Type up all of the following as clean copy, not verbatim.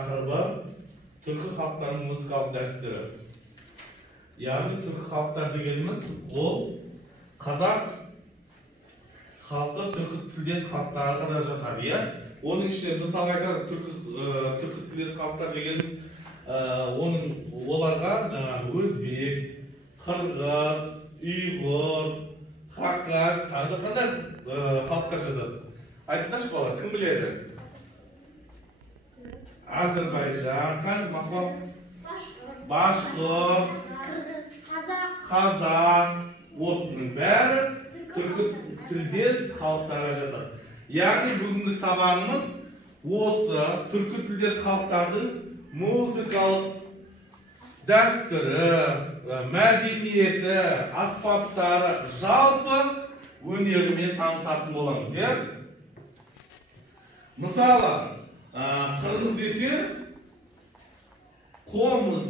taqiribi Türk xalqlarining muzikal dasturi. Yani Türk xalqlar deganimiz o Kazak halkı Türk tildes xalqlarga da жатadi, ya. Onun içinde misal aytar Türk tildes xalqlar deganimiz olarga Özbek, Kırgız, Uyg'ur, Xakaz, taqda qanday xalqlar жатadi. Aytыңдаршы bala, kim biladi? Azerbaycan, kan maqbul Bashqur, Kazak, osының bәрі Türk tildes xalqlarga жатады. Yani бүгінгі сабағымыз осы Türk tildes xalqлардың muzikалық дәстүрі, мәдениеті, аспаптары, жалпы өнерімен танысатын боламыз, ya. Мысалы, Қырғыз десе, қомыз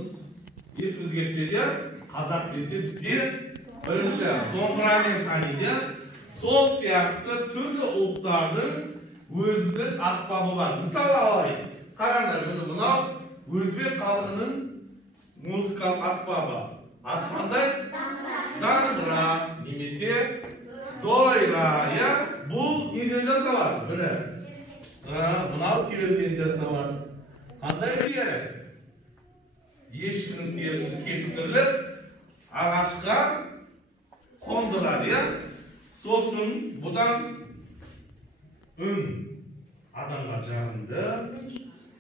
есімізге түседі, қазақ десе бізде бірінші домбырамен таниды. Сол сияқты түрлі ұлттардың өзіндік аспабы бар. Мысалы алайық, қараңдар, мынау өзбек халқының музыкалық аспабы. Аты қандай? Даңғыра немесе дойра, ya. Бұл неден жасалады? Міне. Мынау теріден жасалады. Қандай тері? Ешкінің терісін кептіріліп, ағашқа қондырады, ya. Сосын бұдан үн адамға жағымды,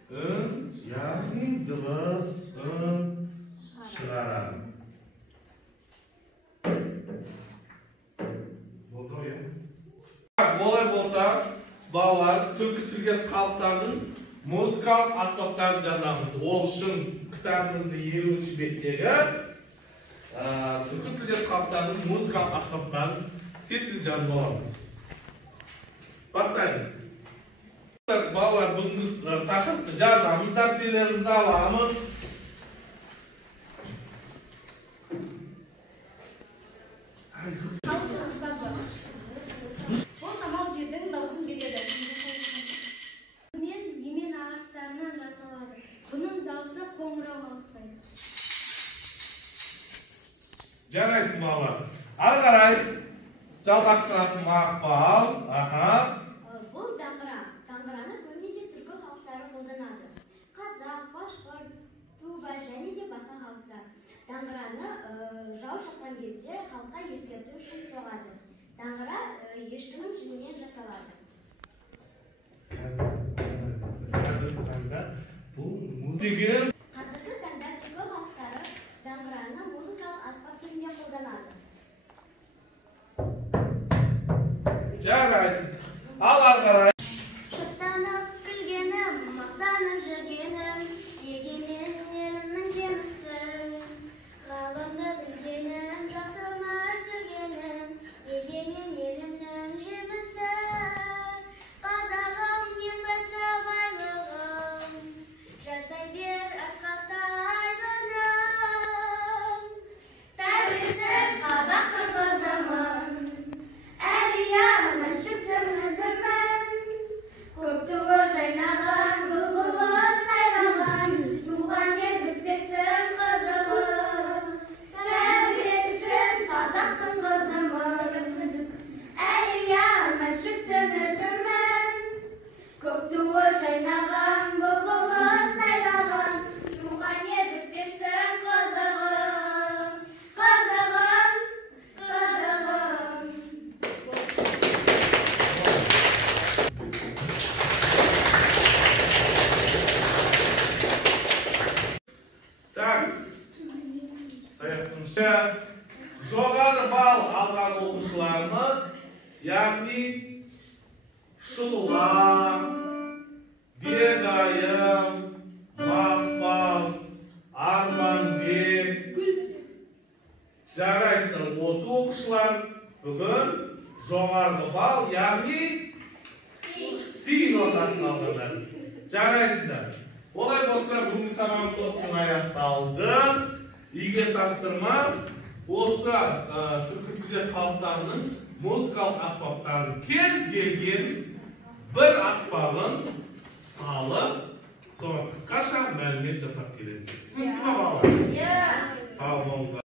үн яғни дыбыс үн шығарады. Олай болса, балалар түркі тілдес халықтардың музыкалық аспаптарын жазамыз. Ол үшін кітабымызды 20-ші беттегі түркі тілдес халықтардың музыкалық аспаптарын тез жазып аламыз. Бастаймыз. Балалар бүгінгі тақырыпты жазамыз, дәптерлерімізді аламыз. Бұл самал жердің даусын береді. Мен емен ағаштарынан жасалады. Бұның даусы қоңырауға ұқсайды. Жарайсың балалар. Ары қарай жалғастыратын мақпал. Бұл даңғыра. Даңғыраны көбінесе түркі халықтары қолданады. Қазақ, башқұрт, туба және де басқа халықтар. Даңғыраны жау шапқан кезде халыққа ескерту үшін соғады. Даңғыра ешкінің жүнінен жасалады. Қазіргі таңда түркі халықтары даңғыраны музыкалық аспап түрінде қолданады. Жарайсың. Ал ары қарай. Шаттанып күлгенім, мақтанып жүргенім, егемен елімнің жемісі. Ғаламды білгенім, жақсы өмір сүргенім, егемен елімнің жемісі. Қазағым ең басты байлығым, жасай бер асқақтай күнім. Тәуелсіз қазақтың қызымын, әлия шүктің ізімін. Көп туы жайнаған, бұзылы сайраған, туған ел бітпесін қызығым. Тәуелсіз қазақтың қызымын, әлия шүктің ізімін. Көп туы жайнаған, бұзылы сайраған, туған ел бітпесін қызығым. Қызығым, қызығым. Жоғары бал алған оқушыларымыз, яғни Шұлға, Бегайым, Мақпал, Арманбек. Жарайсыңдар, осы оқушылар бүгін жоғары бал, яғни Си нотасын алғандар. Жарайсыңдар. Олай болса, бүгінгі сабағымыз осымен аяқталды. Үйге тапсырма осы түркі тілдес халықтарының музыкалық аспаптарын кез келген бір аспабын салып, Sonra qisqacha ma'lumot jasab kelamiz. Tushundingmi bolalar? Sog' bo'linglar.